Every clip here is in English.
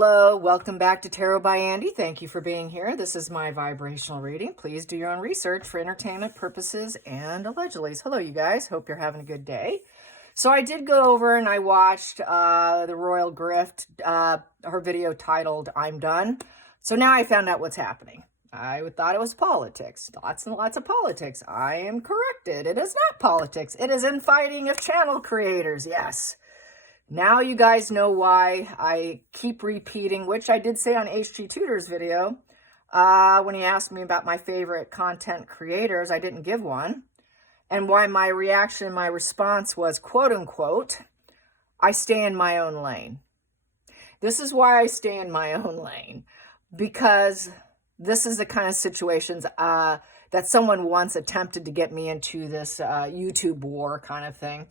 Hello, welcome back to Tarot by Andy. Thank you for being here. This is my vibrational reading. Please do your own research for entertainment purposes and allegedly. Hello, you guys. Hope you're having a good day. So I did go over and I watched the Royal Grift, her video titled, I'm Done. So now I found out what's happening. I thought it was politics. Lots and lots of politics. I am corrected. It is not politics. It is infighting of channel creators. Yes. Now you guys know why I keep repeating, which I did say on HG Tutor's video, when he asked me about my favorite content creators. I didn't give one. And why my reaction, my response was, quote unquote, I stay in my own lane. This is why I stay in my own lane, because this is the kind of situations that someone once attempted to get me into this YouTube war kind of thing.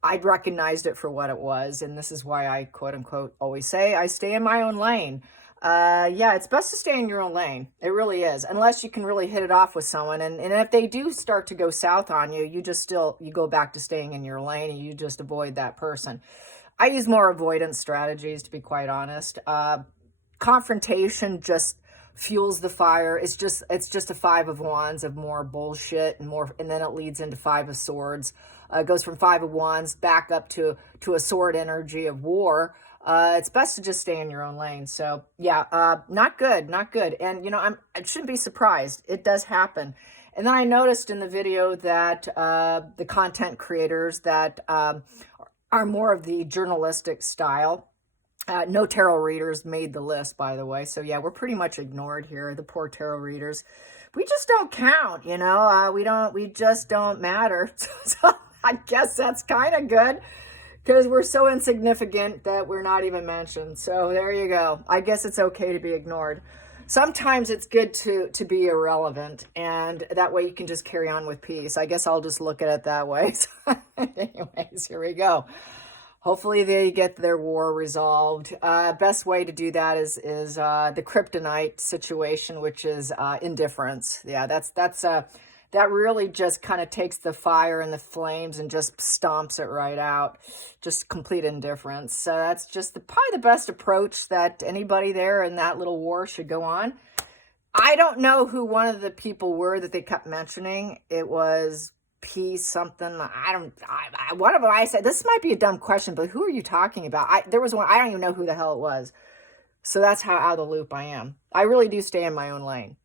I recognized it for what it was, and this is why I, quote unquote, always say I stay in my own lane. Yeah, it's best to stay in your own lane. It really is, unless you can really hit it off with someone. And if they do start to go south on you, you go back to staying in your lane and you just avoid that person. I use more avoidance strategies, to be quite honest. Confrontation just fuels the fire. It's just a 5 of Wands of more bullshit and then it leads into 5 of Swords. It goes from 5 of Wands back up to a sword energy of war. It's best to just stay in your own lane. So yeah, not good. And you know, I shouldn't be surprised. It does happen. And then I noticed in the video that the content creators that are more of the journalistic style, no tarot readers made the list, by the way. So yeah, we're pretty much ignored here. The poor tarot readers. We just don't count, you know. We just don't matter. So I guess that's kind of good, because we're so insignificant that we're not even mentioned. So there you go. I guess it's okay to be ignored. Sometimes it's good to be irrelevant, and that way you can just carry on with peace. I guess I'll just look at it that way. Anyways, here we go. Hopefully they get their war resolved. Best way to do that is the kryptonite situation, which is indifference. Yeah, that really just kind of takes the fire and the flames and just stomps it right out. Just complete indifference. So that's just probably the best approach that anybody there in that little war should go on. I don't know who one of the people were that they kept mentioning. It was peace something. One of them, I said, this might be a dumb question, but who are you talking about? There was one, I don't even know who the hell it was. So that's how out of the loop I am. I really do stay in my own lane.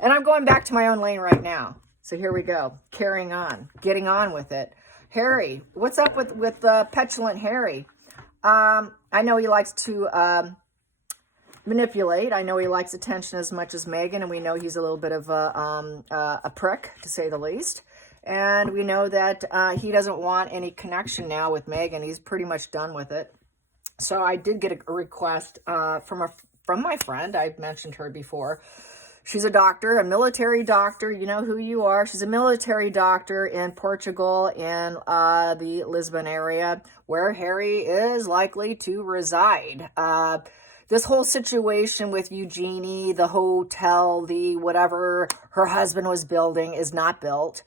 And I'm going back to my own lane right now. So here we go. Carrying on. Getting on with it. Harry. What's up with petulant Harry? I know he likes to manipulate. I know he likes attention as much as Meghan. And we know he's a little bit of a prick, to say the least. And we know that he doesn't want any connection now with Meghan. He's pretty much done with it. So I did get a request from my friend. I've mentioned her before. She's a doctor, a military doctor. You know who you are. She's a military doctor in Portugal, in the Lisbon area, where Harry is likely to reside. This whole situation with Eugenie, the hotel, the whatever her husband was building is not built.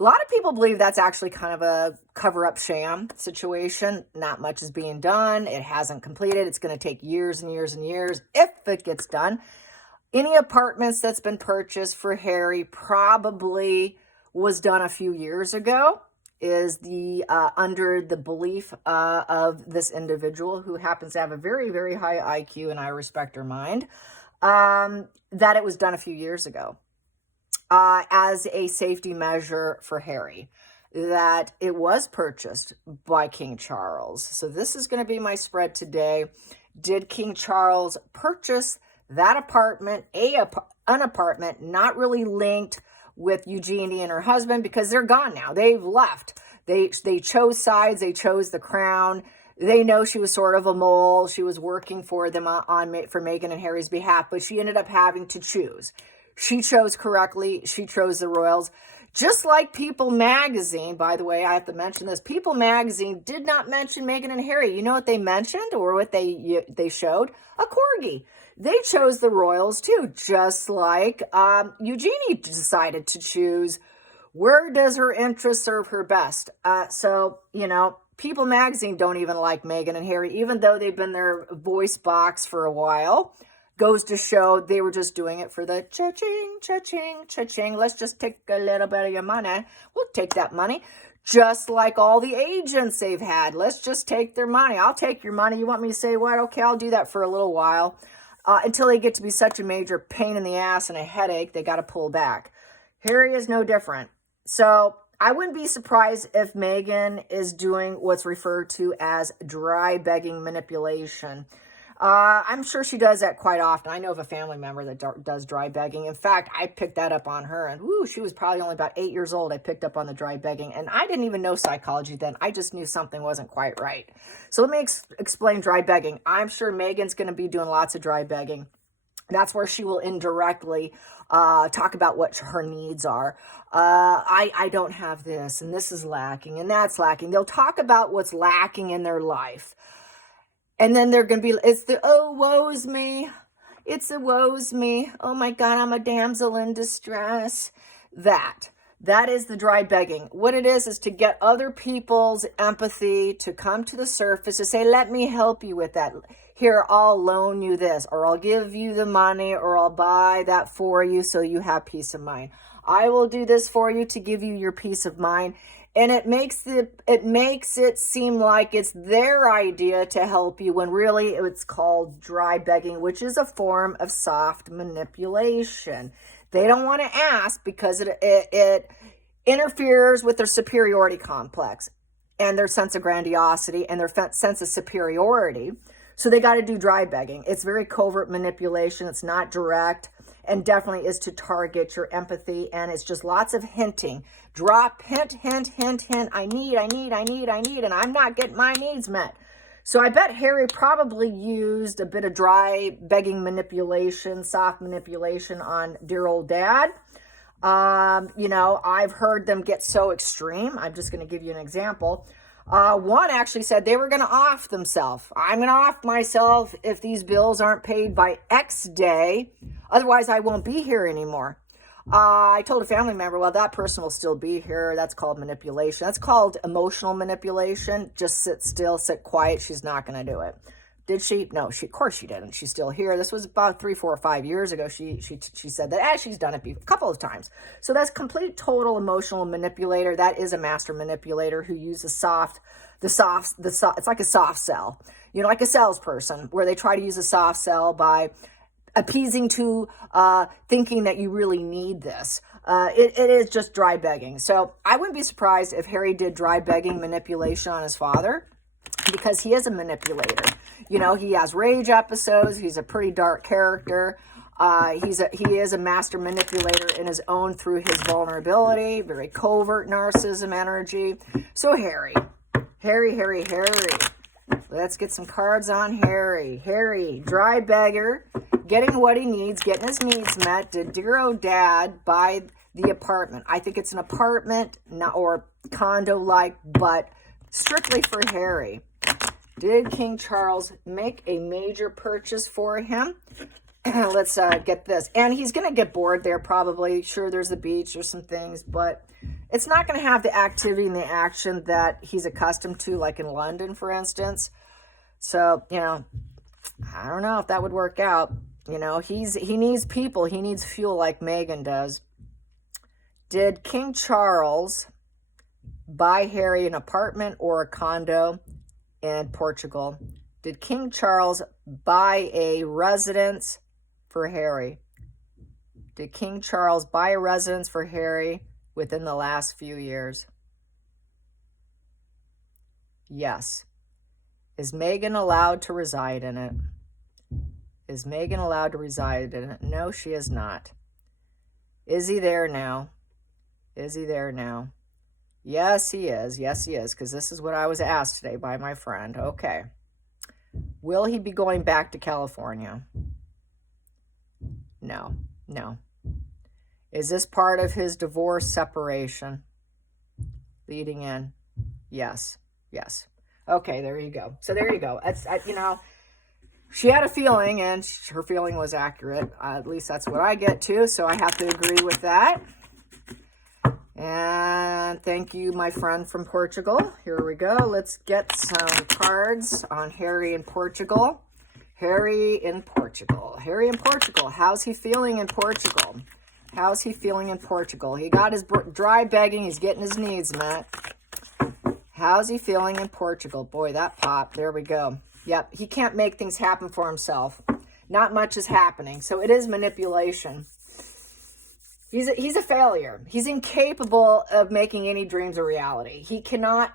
A lot of people believe that's actually kind of a cover-up sham situation. Not much is being done. It hasn't completed. It's going to take years and years and years if it gets done. Any apartments that's been purchased for Harry probably was done a few years ago, is under the belief of this individual, who happens to have a very, very high IQ, and I respect her mind, that it was done a few years ago as a safety measure for Harry, that it was purchased by King Charles. So this is going to be my spread today. Did King Charles purchase that apartment, an apartment not really linked with Eugenie and her husband, because they're gone now. They've left. They chose sides. They chose the crown. They know she was sort of a mole. She was working for them for Meghan and Harry's behalf, but she ended up having to choose. She chose correctly. She chose the royals. Just like People Magazine, by the way, I have to mention this. People Magazine did not mention Meghan and Harry. You know what they mentioned, or what they showed? A corgi. They chose the royals too, just like Eugenie decided to choose where does her interest serve her best. So, you know, People magazine don't even like Meghan and Harry, even though they've been their voice box for a while. Goes to show they were just doing it for the cha-ching, cha-ching, cha-ching. Let's just take a little bit of your money. We'll take that money. Just like all the agents they've had. Let's just take their money. I'll take your money. You want me to say what? Okay, I'll do that for a little while. Until they get to be such a major pain in the ass and a headache, they got to pull back. Harry is no different. So I wouldn't be surprised if Meghan is doing what's referred to as dry begging manipulation. I'm sure she does that quite often. I know of a family member that does dry begging. In fact, I picked that up on her, and she was probably only about 8 years old. I picked up on the dry begging, and I didn't even know psychology then. I just knew something wasn't quite right. So let me explain dry begging. I'm sure Meghan's going to be doing lots of dry begging. That's where she will indirectly talk about what her needs are. I don't have this, and this is lacking, and that's lacking. They'll talk about what's lacking in their life. And then they're going to be, it's the, oh, woe's me. It's the woe's me. Oh my God, I'm a damsel in distress. That is the dry begging. What it is to get other people's empathy to come to the surface, to say, let me help you with that. Here, I'll loan you this, or I'll give you the money, or I'll buy that for you so you have peace of mind. I will do this for you to give you your peace of mind. And it makes it seem like it's their idea to help you, when really it's called dry begging, which is a form of soft manipulation. They don't want to ask because it interferes with their superiority complex and their sense of grandiosity and their sense of superiority. So they got to do dry begging. It's very covert manipulation. It's not direct, and definitely is to target your empathy. And it's just lots of hinting. Drop, hint, hint, hint, hint. I need, and I'm not getting my needs met. So I bet Harry probably used a bit of dry begging manipulation, soft manipulation on dear old dad. I've heard them get so extreme. I'm just going to give you an example. One actually said they were going to off themselves. I'm going to off myself if these bills aren't paid by X day. Otherwise, I won't be here anymore. I told a family member, well, that person will still be here. That's called manipulation. That's called emotional manipulation. Just sit still, sit quiet. She's not going to do it. Did she? No, of course she didn't. She's still here. This was about 3, 4, or 5 years ago. She said that she's done it a couple of times. So that's complete total emotional manipulator. That is a master manipulator who uses it's like a soft sell, like a salesperson, where they try to use a soft sell by appeasing to thinking that you really need this. It is just dry begging. So I wouldn't be surprised if Harry did dry begging manipulation on his father, because he is a manipulator. He has rage episodes. He's a pretty dark character. He is a master manipulator in his own through his vulnerability, very covert narcissism energy. So Harry. Let's get some cards on Harry. Harry, dry beggar, getting what he needs, getting his needs met. Did dear old dad buy the apartment? I think it's an apartment or condo-like, but strictly for Harry. Did King Charles make a major purchase for him? Let's get this. And he's going to get bored there probably. Sure, there's the beach or some things, but it's not going to have the activity and the action that he's accustomed to, like in London, for instance. So, I don't know if that would work out. He needs people. He needs fuel like Meghan does. Did King Charles buy Harry an apartment or a condo in Portugal? Did King Charles buy a residence for Harry? Did King Charles buy a residence for Harry within the last few years? Yes. Is Meghan allowed to reside in it? Is Meghan allowed to reside in it? No, she is not. Is he there now? Is he there now? Yes, he is. Yes, he is, because this is what I was asked today by my friend. Okay. Will he be going back to California? No. Is this part of his divorce separation leading in? Yes. Okay, there you go. So there you go. She had a feeling, and her feeling was accurate. At least that's what I get to, so I have to agree with that. And thank you, my friend from Portugal. Here we go. Let's get some cards on Harry in Portugal. Harry in Portugal. Harry in Portugal. How's he feeling in Portugal? How's he feeling in Portugal? He got his dry begging. He's getting his needs met. How's he feeling in Portugal? Boy, that popped. There we go. Yep, he can't make things happen for himself. Not much is happening. So it is manipulation. He's a failure. He's incapable of making any dreams a reality. He cannot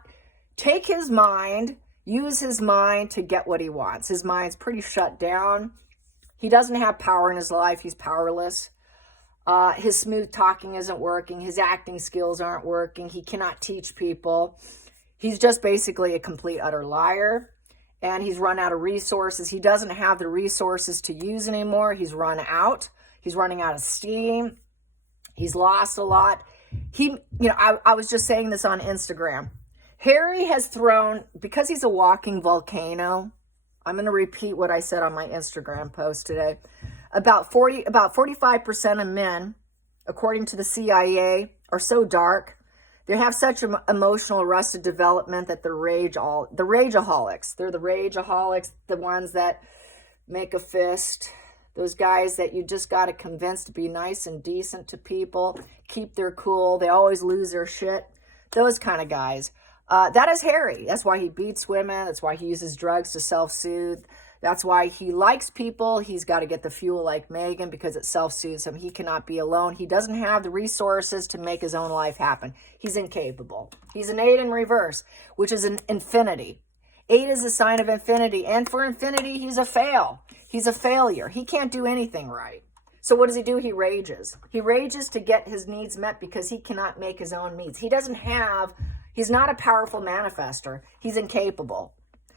take his mind, use his mind to get what he wants. His mind's pretty shut down. He doesn't have power in his life. He's powerless. His smooth talking isn't working. His acting skills aren't working. He cannot teach people. He's just basically a complete, utter liar. And he's run out of resources. He doesn't have the resources to use anymore. He's run out. He's running out of steam. He's lost a lot. I was just saying this on Instagram. Harry has thrown, because he's a walking volcano, I'm going to repeat what I said on my Instagram post today. About 45% of men, according to the CIA, are so dark. They have such emotional arrested development that they're rageaholics. They're the rageaholics, the ones that make a fist. Those guys that you just got to convince to be nice and decent to people, keep their cool. They always lose their shit. Those kind of guys. That is Harry. That's why he beats women. That's why he uses drugs to self-soothe. That's why he likes people. He's got to get the fuel like Megan because it self-soothes him. He cannot be alone. He doesn't have the resources to make his own life happen. He's incapable. He's an 8 in reverse, which is an infinity. 8 is a sign of infinity. And for infinity, he's a fail. He's a failure. He can't do anything right. So what does he do? He rages. He rages to get his needs met because he cannot make his own needs. He's not a powerful manifester. He's incapable.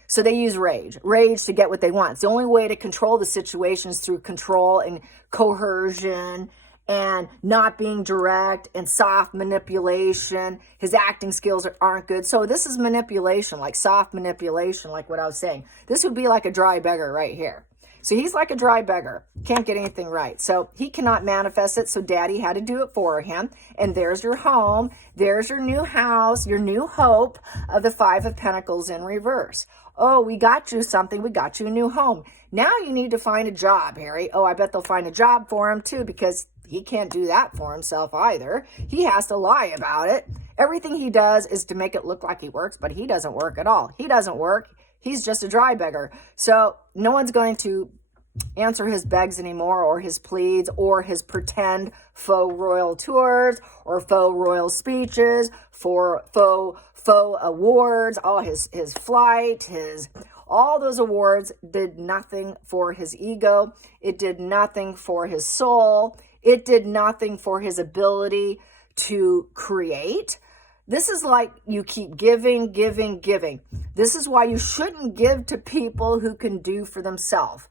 So they use rage to get what they want. It's the only way to control the situation is through control and coercion and not being direct and soft manipulation. His acting skills aren't good. So this is manipulation, like soft manipulation, like what I was saying. This would be like a dry beggar right here. So he's like a dry beggar. Can't get anything right. So he cannot manifest it. So daddy had to do it for him. And there's your home. There's your new house, your new hope of the 5 of Pentacles in reverse. Oh, we got you something. We got you a new home. Now you need to find a job, Harry. Oh, I bet they'll find a job for him too because he can't do that for himself either. He has to lie about it. Everything he does is to make it look like he works, but he doesn't work at all. He doesn't work. He's just a dry beggar. So no one's going to answer his begs anymore or his pleads or his pretend faux royal tours or faux royal speeches for faux awards. All his flight, all those awards did nothing for his ego. It did nothing for his soul. It did nothing for his ability to create. This is like you keep giving. This is why you shouldn't give to people who can do for themselves.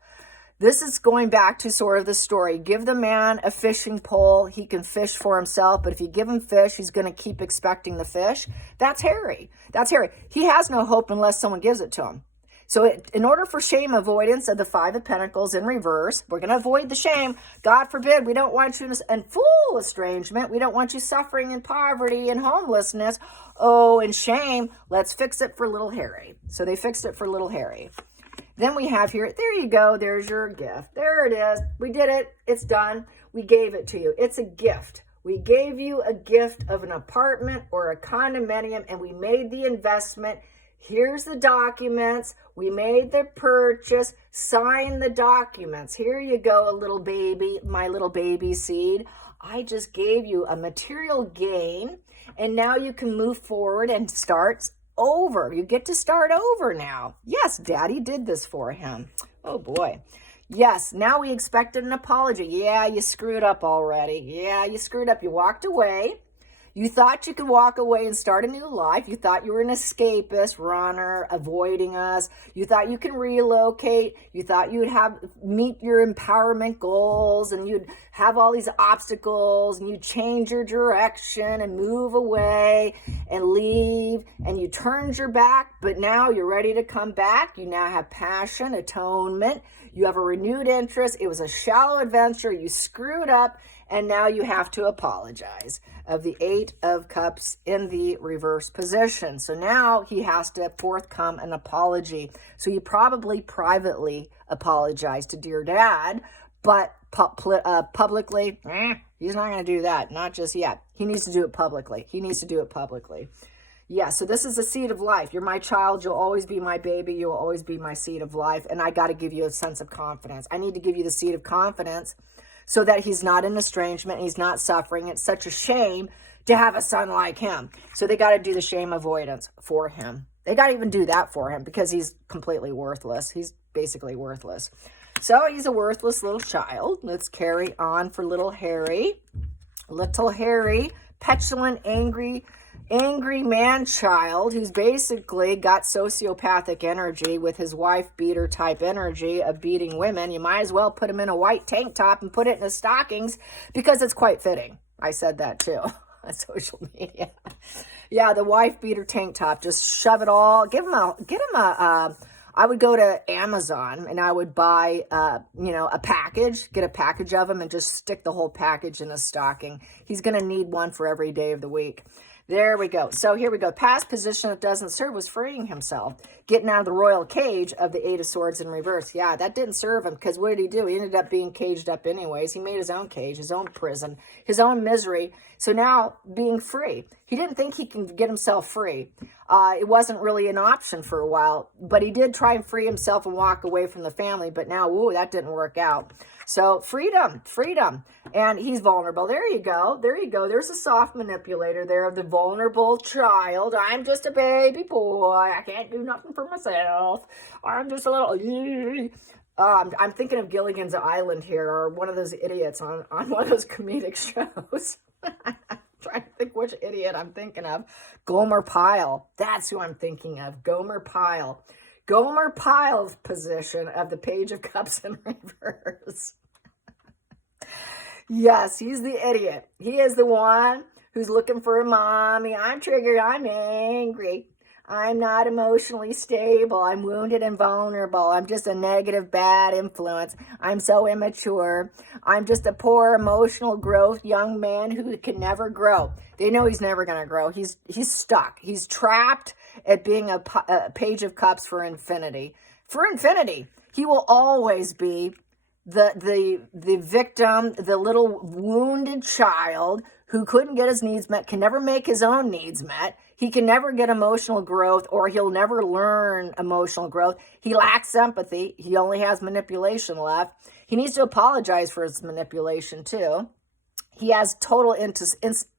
This is going back to sort of the story. Give the man a fishing pole. He can fish for himself. But if you give him fish, he's going to keep expecting the fish. That's Harry. He has no hope unless someone gives it to him. So in order for shame avoidance of the 5 of Pentacles in reverse, we're going to avoid the shame. God forbid, we don't want you in full estrangement. We don't want you suffering in poverty and homelessness. Oh, and shame. Let's fix it for little Harry. So they fixed it for little Harry. Then we have here, there you go. There's your gift. There it is. We did it. It's done. We gave it to you. It's a gift. We gave you a gift of an apartment or a condominium, and we made the investment. Here's the documents. We made the purchase. Sign the documents. Here you go, little baby, my little baby seed. I just gave you a material gain, and now you can move forward and start over. You get to start over now. Yes, daddy did this for him. Oh boy. Yes, now we expected an apology. Yeah, you screwed up already. Yeah, you screwed up. You walked away. You thought you could walk away and start a new life. You thought you were an escapist, runner, avoiding us. You thought you can relocate. You thought you'd meet your empowerment goals and you'd have all these obstacles and you'd change your direction and move away and leave and you turned your back, but now you're ready to come back. You now have passion, atonement. You have a renewed interest. It was a shallow adventure. You screwed up And now you have to apologize of the 8 of Cups in the reverse position. So now he has to forthcome an apology. So he probably privately apologized to dear dad, but publicly, he's not going to do that. Not just yet. He needs to do it publicly. He needs to do it publicly. Yeah, so this is a seed of life. You're my child. You'll always be my baby. You'll always be my seed of life. And I got to give you a sense of confidence. I need to give you the seed of confidence so that he's not in estrangement. He's not suffering. It's such a shame to have a son like him. So they got to do the shame avoidance for him. They got to even do that for him because he's completely worthless. He's basically worthless. So he's a worthless little child. Let's carry on for little Harry. Little Harry, petulant, angry man-child who's basically got sociopathic energy with his wife beater type energy of beating women. You might as well put him in a white tank top and put it in his stockings because it's quite fitting. I said that too on social media. Yeah, the wife beater tank top. Just shove it all. Get him a I would go to Amazon and I would buy, a package, get a package of them and just stick the whole package in a stocking. He's going to need one for every day of the week. There we go. So here we go. Past position that doesn't serve was freeing himself, getting out of the royal cage of the 8 of Swords in reverse. Yeah, that didn't serve him because what did he do? He ended up being caged up anyways. He made his own cage, his own prison, his own misery. So now being free. He didn't think he can get himself free. It wasn't really an option for a while, but he did try and free himself and walk away from the family. But now, that didn't work out. So freedom. And he's vulnerable. There you go. There's a soft manipulator there of the vulnerable child. I'm just a baby boy. I can't do nothing for myself. I'm just a little... I'm thinking of Gilligan's Island here, or one of those idiots on one of those comedic shows. Trying to think which idiot I'm thinking of. Gomer Pyle. That's who I'm thinking of. Gomer Pyle. Gomer Pyle's position of the Page of Cups in reverse. Yes, he's the idiot. He is the one who's looking for a mommy. I'm triggered. I'm angry. I'm not emotionally stable. I'm wounded and vulnerable. I'm just a negative, bad influence. I'm so immature. I'm just a poor emotional growth young man who can never grow. They know he's never going to grow. He's stuck. He's trapped at being a Page of Cups for infinity. For infinity. He will always be the victim, the little wounded child who couldn't get his needs met, can never make his own needs met. He can never get emotional growth, or he'll never learn emotional growth. He lacks empathy. He only has manipulation left. He needs to apologize for his manipulation too. He has total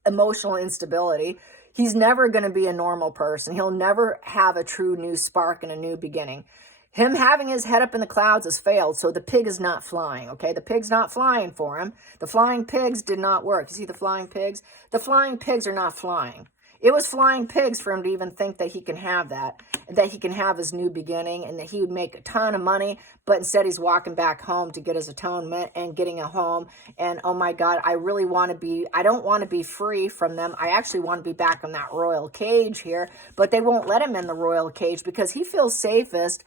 emotional instability. He's never going to be a normal person. He'll never have a true new spark and a new beginning. Him having his head up in the clouds has failed, so the pig is not flying, okay? The pig's not flying for him. The flying pigs did not work. You see the flying pigs? The flying pigs are not flying. It was flying pigs for him to even think that he can have that he can have his new beginning, and that he would make a ton of money, but instead he's walking back home to get his atonement and getting a home. And oh my God, I don't want to be free from them. I actually want to be back in that royal cage here, but they won't let him in the royal cage because he feels safest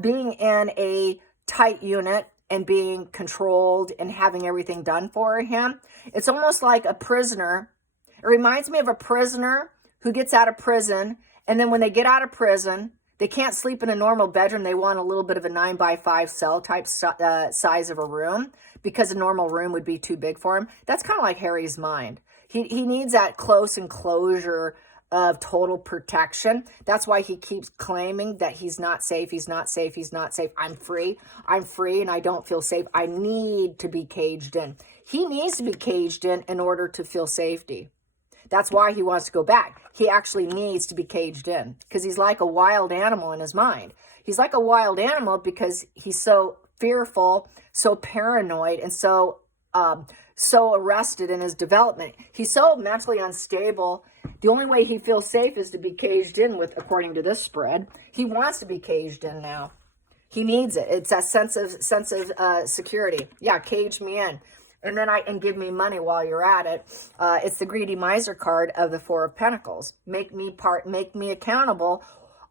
being in a tight unit and being controlled and having everything done for him. It's almost like a prisoner. It reminds me of a prisoner who gets out of prison, and then when they get out of prison, they can't sleep in a normal bedroom. They want a little bit of a 9x5 cell type size of a room because a normal room would be too big for him. That's kind of like Harry's mind. He needs that close enclosure of total protection. That's why he keeps claiming that he's not safe. I'm free, and I don't feel safe. I need to be caged in. He needs to be caged in order to feel safety. That's why he wants to go back. He actually needs to be caged in because he's like a wild animal in his mind. He's like a wild animal because he's so fearful, so paranoid, and so arrested in his development. He's so mentally unstable. The only way he feels safe is to be caged in with, according to this spread. He wants to be caged in now. He needs it. It's that sense of security. Yeah, cage me in. And give me money while you're at it. It's the greedy miser card of the Four of Pentacles. Make me accountable.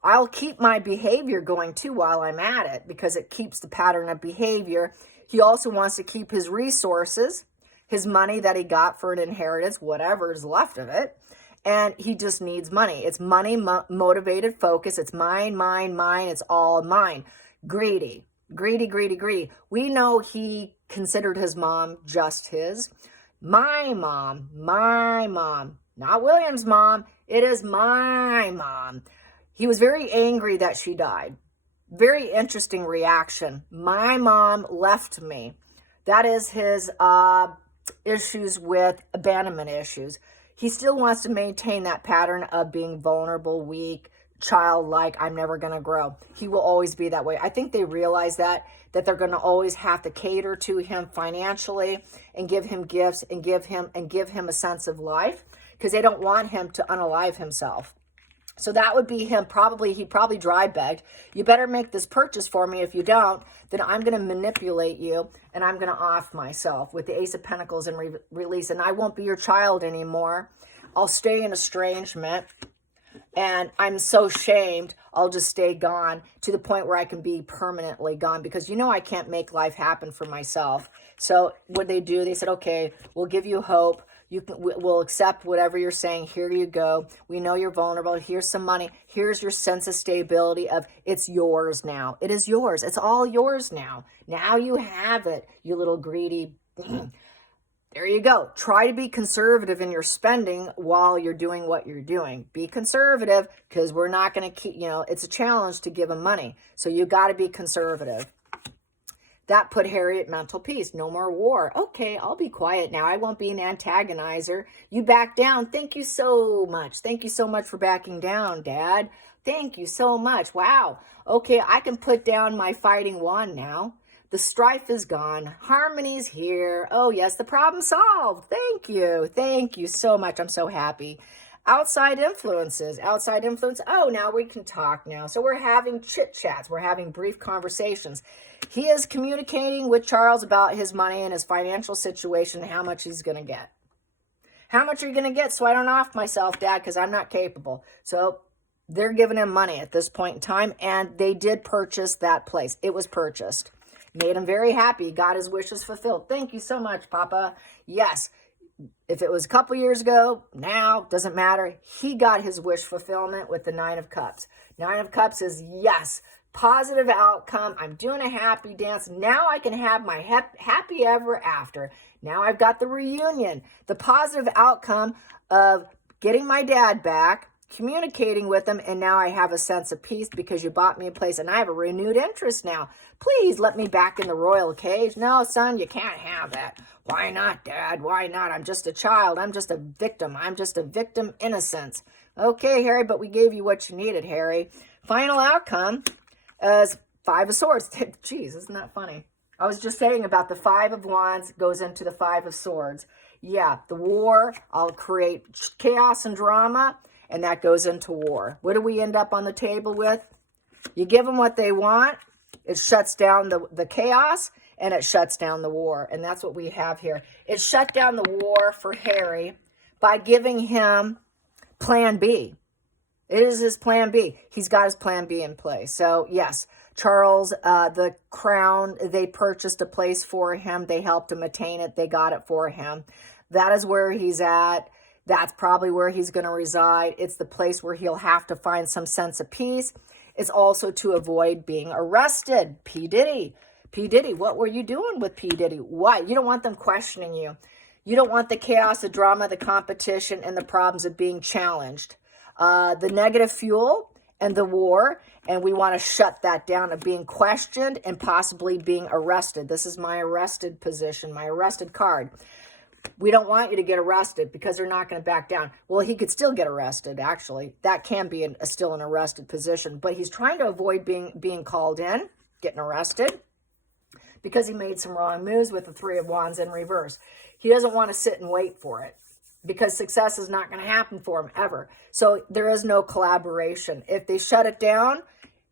I'll keep my behavior going too while I'm at it because it keeps the pattern of behavior. He also wants to keep his resources his money that he got for an inheritance, whatever is left of it. And he just needs money. It's money motivated focus. It's mine, mine, mine. It's all mine. Greedy, greedy, greedy, greedy. We know he considered his mom just his. My mom, not William's mom. It is my mom. He was very angry that she died. Very interesting reaction. My mom left me. That is his issues with abandonment issues. He still wants to maintain that pattern of being vulnerable, weak, childlike. I'm never going to grow. He will always be that way. I think they realize that they're going to always have to cater to him financially and give him gifts and give him a sense of life, because they don't want him to unalive himself. So that would be him. He probably dry begged, you better make this purchase for me. If you don't, then I'm going to manipulate you and I'm going to off myself with the Ace of Pentacles and release. And I won't be your child anymore. I'll stay in estrangement. And I'm so shamed, I'll just stay gone to the point where I can be permanently gone, because I can't make life happen for myself. So what they do, they said, okay, we'll give you hope. We'll accept whatever you're saying. Here you go. We know you're vulnerable. Here's some money. Here's your sense of stability of it's yours now. It is yours. It's all yours now. Now you have it, you little greedy. There you go. Try to be conservative in your spending while you're doing what you're doing. Be conservative, because we're not going to keep, it's a challenge to give them money. So you got to be conservative. That put Harry at mental peace. No more war. Okay, I'll be quiet now. I won't be an antagonizer. You back down. Thank you so much. Thank you so much for backing down, Dad. Thank you so much. Wow. Okay, I can put down my fighting wand now. The strife is gone. Harmony's here. Oh, yes, the problem solved. Thank you. Thank you so much. I'm so happy. Outside influences. Outside influence. Oh, now we can talk now. So we're having chit-chats. We're having brief conversations. He is communicating with Charles about his money and his financial situation and how much he's going to get. How much are you going to get so I don't off myself, Dad, because I'm not capable. So they're giving him money at this point in time, and they did purchase that place. It was purchased. Made him very happy. Got his wishes fulfilled. Thank you so much, Papa. Yes. If it was a couple years ago, now, doesn't matter. He got his wish fulfillment with the 9 of Cups. 9 of Cups is yes. Positive outcome. I'm doing a happy dance. Now I can have my happy ever after. Now I've got the reunion. The positive outcome of getting my dad back, communicating with him, and now I have a sense of peace because you bought me a place and I have a renewed interest now. Please let me back in the royal cage. No, son, you can't have that. Why not, Dad? Why not? I'm just a child. I'm just a victim. I'm just a victim innocence. Okay, Harry, but we gave you what you needed, Harry. Final outcome is 5 of Swords. Jeez, isn't that funny? I was just saying about the 5 of Wands goes into the 5 of Swords. Yeah, the war, I'll create chaos and drama, and that goes into war. What do we end up on the table with? You give them what they want, it shuts down the chaos, and it shuts down the war. And that's what we have here. It shut down the war for Harry by giving him plan B. It is his plan B. He's got his plan B in place. So, yes, Charles, the crown, they purchased a place for him. They helped him attain it. They got it for him. That is where he's at. That's probably where he's going to reside. It's the place where he'll have to find some sense of peace. It's also to avoid being arrested. P. Diddy. P. Diddy, what were you doing with P. Diddy? Why? You don't want them questioning you. You don't want the chaos, the drama, the competition, and the problems of being challenged. The negative fuel and the war, and we want to shut that down of being questioned and possibly being arrested. This is my arrested position, my arrested card. We don't want you to get arrested because they're not going to back down. Well, he could still get arrested, actually. That can be still an arrested position, but he's trying to avoid being called in, getting arrested, because he made some wrong moves with the 3 of Wands in reverse. He doesn't want to sit and wait for it, because success is not going to happen for him ever. So there is no collaboration. If they shut it down,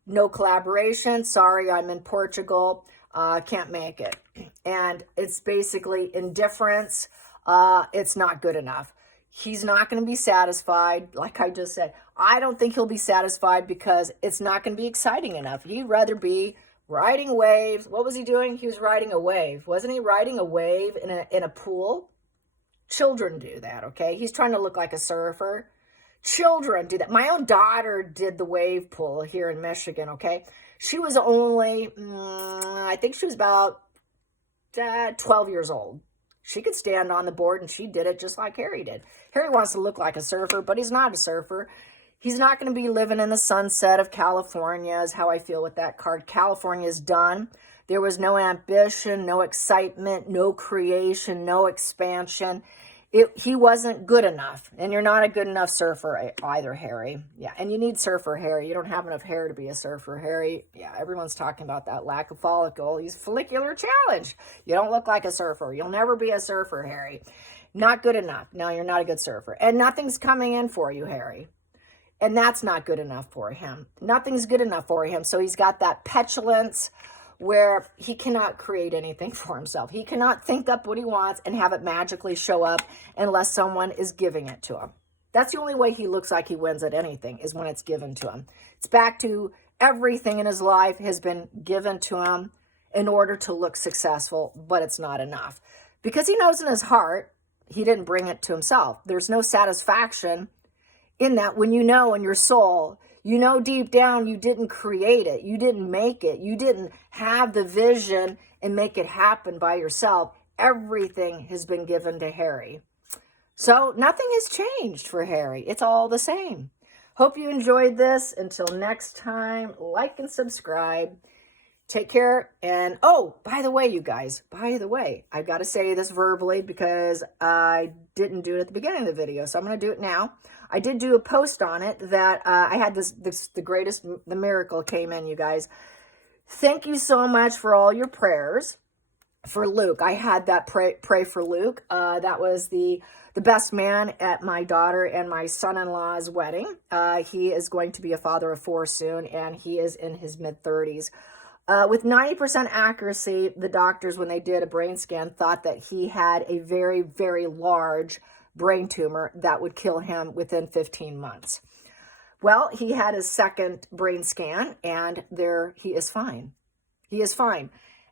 no collaboration. Sorry, I'm in Portugal. Can't make it. And it's basically indifference. It's not good enough. He's not going to be satisfied. Like I just said, I don't think he'll be satisfied because it's not going to be exciting enough. He'd rather be riding waves. What was he doing? He was riding a wave. Wasn't he riding a wave in a pool? Children do that, okay? He's trying to look like a surfer. Children do that. My own daughter did the wave pool here in Michigan, okay? She was only, I think she was about 12 years old. She could stand on the board, and she did it just like Harry did. Harry wants to look like a surfer, but he's not a surfer. He's not going to be living in the sunset of California, is how I feel with that card. California is done. There was no ambition, no excitement, no creation, no expansion. He wasn't good enough, and you're not a good enough surfer either, Harry. Yeah, and you need surfer Harry. You don't have enough hair to be a surfer, Harry. Yeah, everyone's talking about that lack of follicle. He's follicular challenged. You don't look like a surfer. You'll never be a surfer, Harry. Not good enough. No, you're not a good surfer. And nothing's coming in for you, Harry. And that's not good enough for him. Nothing's good enough for him. So he's got that petulance where he cannot create anything for himself. He cannot think up what he wants and have it magically show up unless someone is giving it to him. That's the only way he looks like he wins at anything, is when it's given to him. It's back to everything in his life has been given to him in order to look successful, but it's not enough. Because he knows in his heart, he didn't bring it to himself. There's no satisfaction in that when you know in your soul, you know deep down you didn't create it, you didn't make it, you didn't have the vision and make it happen by yourself. Everything has been given to Harry. So nothing has changed for Harry. It's all the same. Hope you enjoyed this. Until next time, like and subscribe. Take care. And oh, by the way, you guys, I've got to say this verbally because I didn't do it at the beginning of the video. So I'm going to do it now. I did do a post on it that I had the miracle came in, you guys. Thank you so much for all your prayers for Luke. I had that pray for Luke. That was the best man at my daughter and my son-in-law's wedding. He is going to be a father of 4 soon, and he is in his mid-30s. With 90% accuracy, the doctors, when they did a brain scan, thought that he had a very, very large brain tumor that would kill him within 15 months. Well, he had his second brain scan, and he is fine. He is fine.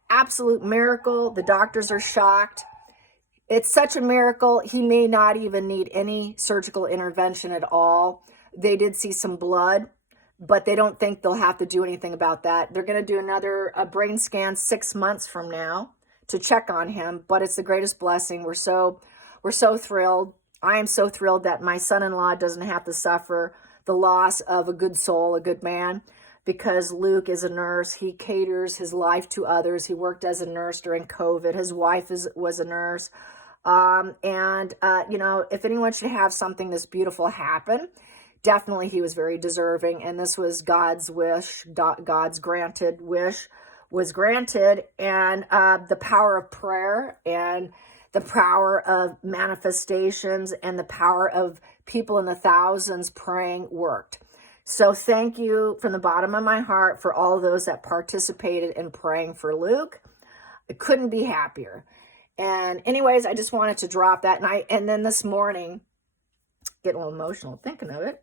Absolute miracle. The doctors are shocked. It's such a miracle. He may not even need any surgical intervention at all. They did see some blood, but they don't think they'll have to do anything about that. They're going to do another brain scan 6 months from now to check on him, but it's the greatest blessing. We're so thrilled. I am so thrilled that my son-in-law doesn't have to suffer the loss of a good soul, a good man, because Luke is a nurse. He caters his life to others. He worked as a nurse during COVID. His wife was a nurse. If anyone should have something this beautiful happen, definitely he was very deserving. And this was God's wish. God's granted wish was granted. And the power of prayer and the power of manifestations and the power of people in the thousands praying worked. So thank you from the bottom of my heart for all those that participated in praying for Luke. I couldn't be happier. And anyways, I just wanted to drop that. And then this morning, getting a little emotional thinking of it,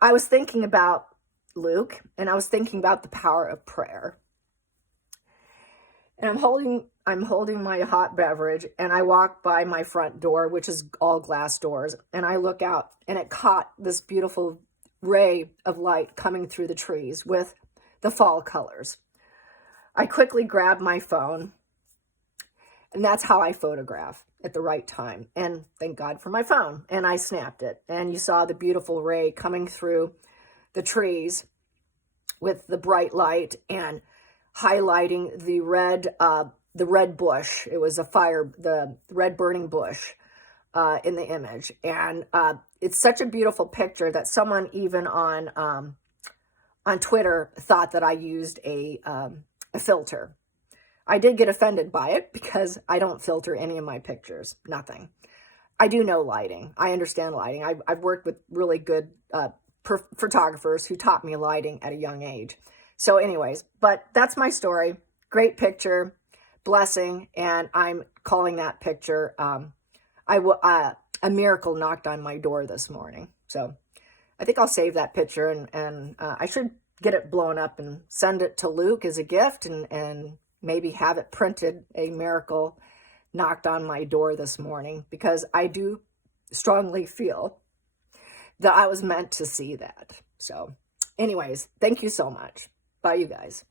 I was thinking about Luke, and I was thinking about the power of prayer. And I'm holding my hot beverage, and I walk by my front door, which is all glass doors, and I look out, and it caught this beautiful ray of light coming through the trees with the fall colors. I quickly grabbed my phone, and that's how I photograph at the right time. And thank God for my phone. And I snapped it, and you saw the beautiful ray coming through the trees with the bright light and highlighting the red bush. It was the red burning bush in the image. And it's such a beautiful picture that someone even on Twitter thought that I used a filter. I did get offended by it because I don't filter any of my pictures. Nothing. I do know lighting. I understand lighting. I've worked with really good photographers who taught me lighting at a young age. So anyways, but that's my story. Great picture, blessing, and I'm calling that picture, a miracle knocked on my door this morning. So I think I'll save that picture, and I should get it blown up and send it to Luke as a gift, and maybe have it printed, a miracle knocked on my door this morning, because I do strongly feel that I was meant to see that. So anyways, thank you so much. Bye, you guys.